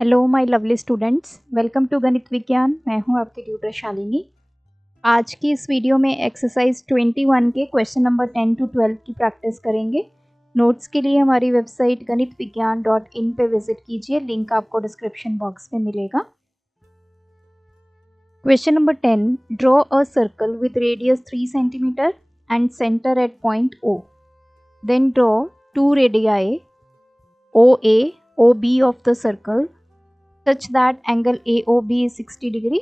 Hello my lovely students, welcome to Ganit Vigyan. मैं हूं आपकी ट्यूटर शालिनी। आज की इस वीडियो में एक्सरसाइज 21 के क्वेश्चन नंबर 10 to 12 की प्रैक्टिस करेंगे। नोट्स के लिए हमारी वेबसाइट ganitviggyan.in पे विजिट कीजिए, लिंक आपको डिस्क्रिप्शन बॉक्स में मिलेगा। Question number 10, draw a circle with radius 3 cm and centre at point O। Then draw 2 radii OA OB of the circle such that angle AOB is 60 degree.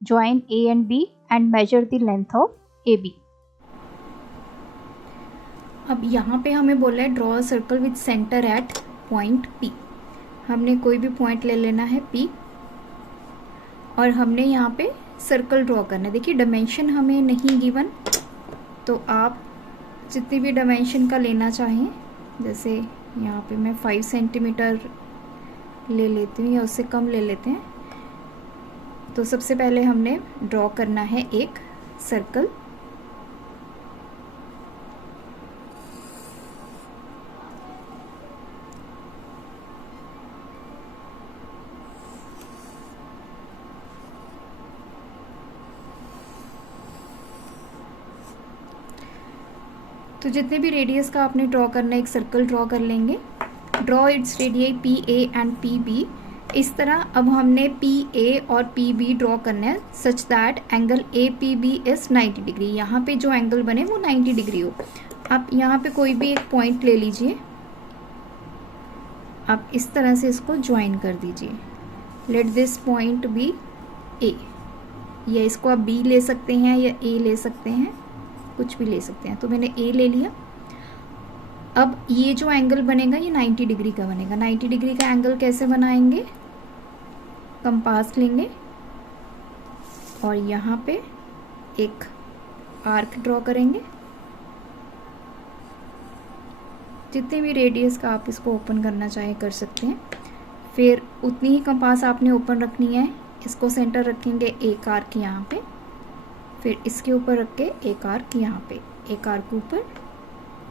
Join A and B and measure the length of AB. अब यहाँ पे हमें बोला है draw circle with centre at point P। हमने कोई भी point ले लेना है P और हमने यहाँ पे सर्कल ड्रॉ करना है। देखिए डायमेंशन हमें नहीं गिवन, तो आप जितनी भी डायमेंशन का लेना चाहें, जैसे यहाँ पे मैं 5 सेंटीमीटर ले लेती हूँ या उससे कम ले लेते हैं। तो सबसे पहले हमने ड्रॉ करना है एक सर्कल। तो जितने भी रेडियस का आपने ड्रॉ करना है, एक सर्कल ड्रॉ कर लेंगे। Draw its radii PA and PB। इस तरह अब हमने PA और PB ड्रॉ करना है such that angle APB is 90 degree. यहाँ पे जो एंगल बने वो 90 डिग्री हो। आप यहाँ पे कोई भी एक पॉइंट ले लीजिए, आप इस तरह से इसको ज्वाइन कर दीजिए। Let this point be A, या इसको आप B ले सकते हैं या A ले सकते हैं, कुछ भी ले सकते हैं। तो मैंने A ले लिया। अब ये जो एंगल बनेगा ये 90 डिग्री का बनेगा। 90 डिग्री का एंगल कैसे बनाएंगे? कंपास लेंगे और यहाँ पे एक आर्क ड्रॉ करेंगे। जितने भी रेडियस का आप इसको ओपन करना चाहें कर सकते हैं। फिर उतनी ही कंपास आपने ओपन रखनी है। इसको सेंटर रखेंगे, एक आर्क यहाँ पे, फिर इसके ऊपर रख के एक आर्क यहाँ पे, एक आर्क ऊपर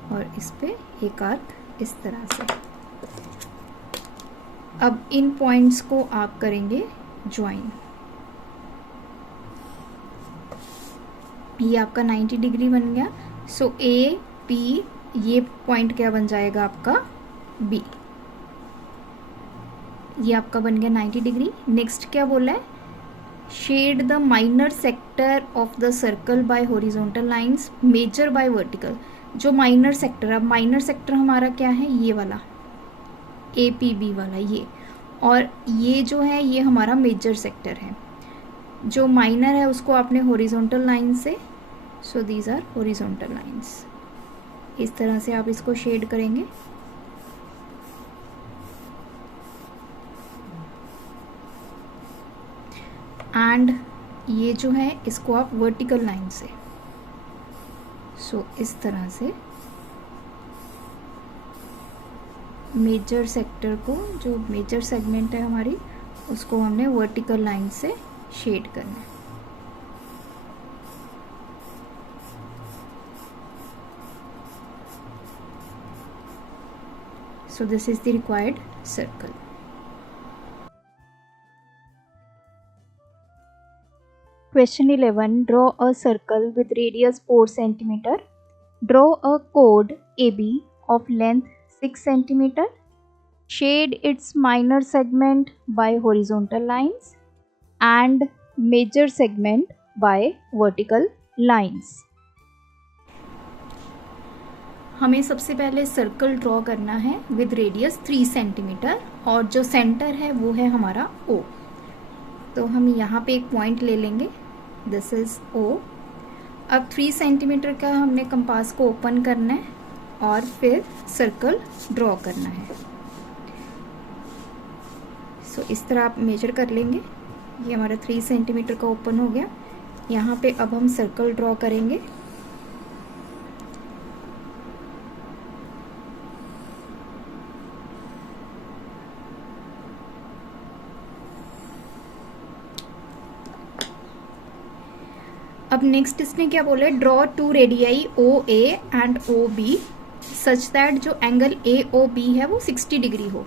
और इस पे एक आर्क इस तरह से। अब इन पॉइंट्स को आप करेंगे ज्वाइन। ये आपका 90 डिग्री बन गया। सो AP, ये पॉइंट क्या बन जाएगा आपका B। ये आपका बन गया 90 डिग्री। नेक्स्ट क्या बोला है? Shade the minor sector of the circle by horizontal lines, major by vertical. जो माइनर सेक्टर, अब माइनर सेक्टर हमारा क्या है? ये वाला APB वाला ये, और ये जो है ये हमारा मेजर सेक्टर है। जो माइनर है उसको आपने हॉरिजॉन्टल लाइन से, so these are horizontal lines. इस तरह से आप इसको शेड करेंगे। एंड ये जो है इसको आप वर्टिकल लाइन से, सो इस तरह से मेजर सेक्टर को, जो मेजर सेगमेंट है हमारी, उसको हमने वर्टिकल लाइन से शेड करना है। So this is the required circle. Question 11, draw a circle with radius 4 cm. Draw a chord AB of length 6 cm. Shade its minor segment by horizontal lines and major segment by vertical lines. हमें सबसे पहले circle draw करना है with radius 3 centimetre और जो centre है वो है हमारा O। तो हम यहाँ पे एक पॉइंट ले लेंगे, दिस इज O। अब 3 सेंटीमीटर का हमने कंपास को ओपन करना है और फिर सर्कल ड्रॉ करना है। सो इस तरह आप मेजर कर लेंगे। ये हमारा 3 सेंटीमीटर का ओपन हो गया। यहाँ पे अब हम सर्कल ड्रॉ करेंगे। अब नेक्स्ट इसने क्या बोला है? Draw 2 radii OA and OB such that जो एंगल AOB है वो 60 डिग्री हो।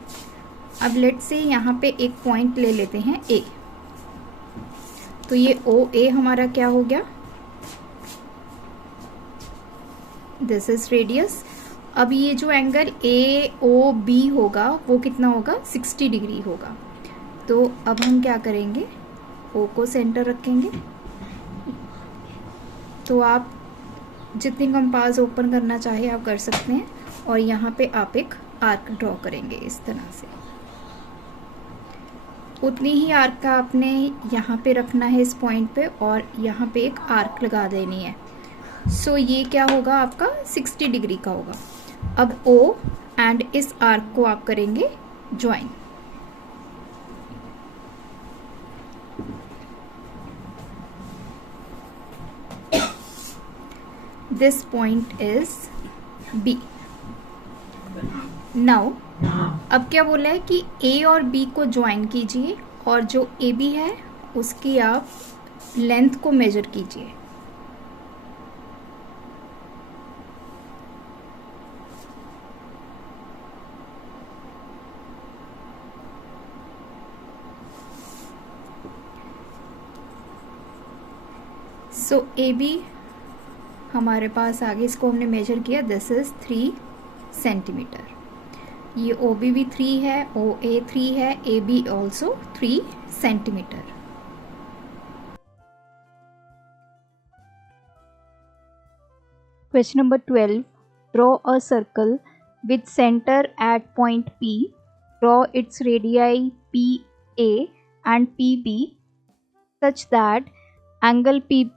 अब लेट से यहाँ पे एक पॉइंट ले लेते हैं ए, तो ये ओ ए हमारा क्या हो गया, दिस इज रेडियस। अब ये जो एंगल ए ओ बी होगा वो कितना होगा, 60 डिग्री होगा। तो अब हम क्या करेंगे, ओ को सेंटर रखेंगे। तो आप जितनी कंपास ओपन करना चाहे आप कर सकते हैं, और यहाँ पे आप एक आर्क ड्रॉ करेंगे इस तरह से। उतनी ही आर्क का आपने यहाँ पे रखना है इस पॉइंट पे, और यहाँ पे एक आर्क लगा देनी है। सो ये क्या होगा आपका 60 डिग्री का होगा। अब ओ एंड इस आर्क को आप करेंगे join. This point is B. Now अब क्या बोला है कि ए और बी को ज्वाइन कीजिए, और जो ए बी है उसकी आप लेंथ को मेजर कीजिए। सो ए बी हमारे पास आगे, इसको हमने मेजर किया, दिस इज 3 सेंटीमीटर। ये ओ बी भी 3 है, ओ ए 3 है, A B also 3 centimetre. Question number 12. Draw a circle with center at point P. Draw its radii PA and PB such that angle P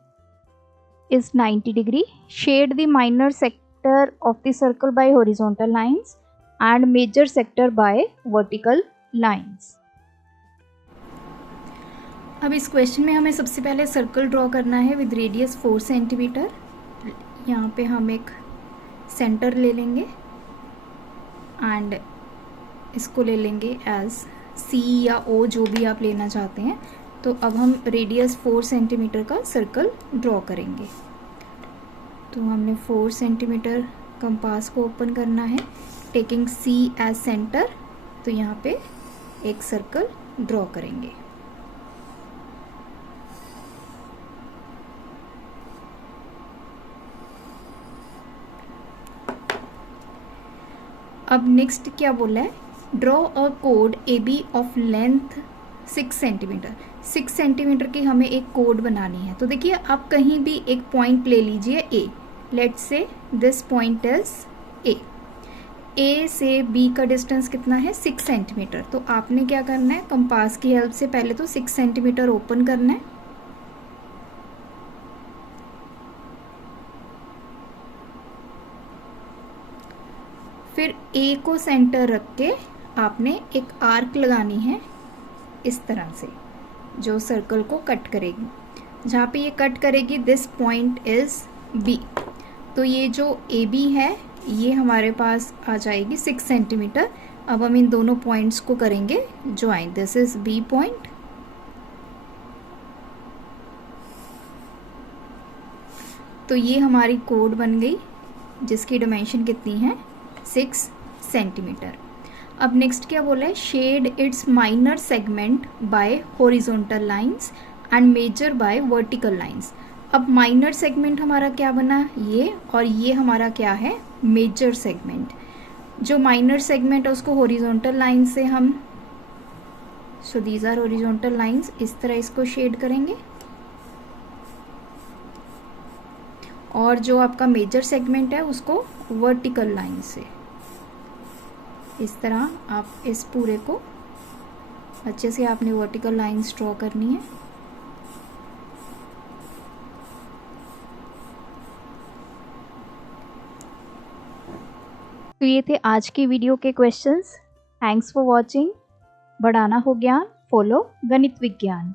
is 90 degree. Shade the minor sector of the circle by horizontal lines and major sector by vertical lines. अब इस question में हमें सबसे पहले circle draw करना है with radius 4 centimetre. यहाँ पे हम एक सेंटर ले लेंगे एंड इसको ले लेंगे एज सी या ओ, जो भी आप लेना चाहते हैं। तो अब हम रेडियस 4 सेंटीमीटर का सर्कल ड्रॉ करेंगे। तो हमने 4 सेंटीमीटर कंपास को ओपन करना है, टेकिंग सी एज सेंटर। तो यहाँ पे एक सर्कल ड्रॉ करेंगे। अब नेक्स्ट क्या बोला है, ड्रॉ अ कोड A B of length 6 centimetre. 6 centimetre की हमें एक कोड बनानी है। तो देखिए आप कहीं भी एक पॉइंट ले लीजिए A, let's say this point is A. A से बी का डिस्टेंस कितना है, 6 सेंटीमीटर। तो आपने क्या करना है, कंपास की हेल्प से पहले तो 6 सेंटीमीटर ओपन करना है, फिर ए को सेंटर रख के आपने एक आर्क लगानी है इस तरह से, जो सर्कल को कट करेगी। जहाँ पे ये कट करेगी दिस पॉइंट इज बी। तो ये जो ए बी है ये हमारे पास आ जाएगी 6 सेंटीमीटर। अब हम इन दोनों पॉइंट्स को करेंगे join, this is B point. तो ये हमारी कोड बन गई जिसकी डायमेंशन कितनी है, 6 सेंटीमीटर। अब नेक्स्ट क्या बोला है, shade its minor segment by horizontal lines and major by vertical lines. अब माइनर सेगमेंट हमारा क्या बना, ये, और ये हमारा क्या है, मेजर सेगमेंट। जो माइनर सेगमेंट है उसको हॉरिजॉन्टल लाइन से हम, so these are horizontal lines, इस तरह इसको शेड करेंगे। और जो आपका मेजर सेगमेंट है उसको वर्टिकल लाइन से, इस तरह आप इस पूरे को अच्छे से आपने वर्टिकल लाइंस ड्रॉ करनी है। तो ये थे आज की वीडियो के क्वेश्चंस। Thanks for watching. बढ़ाना हो ज्ञान, फॉलो गणित विज्ञान।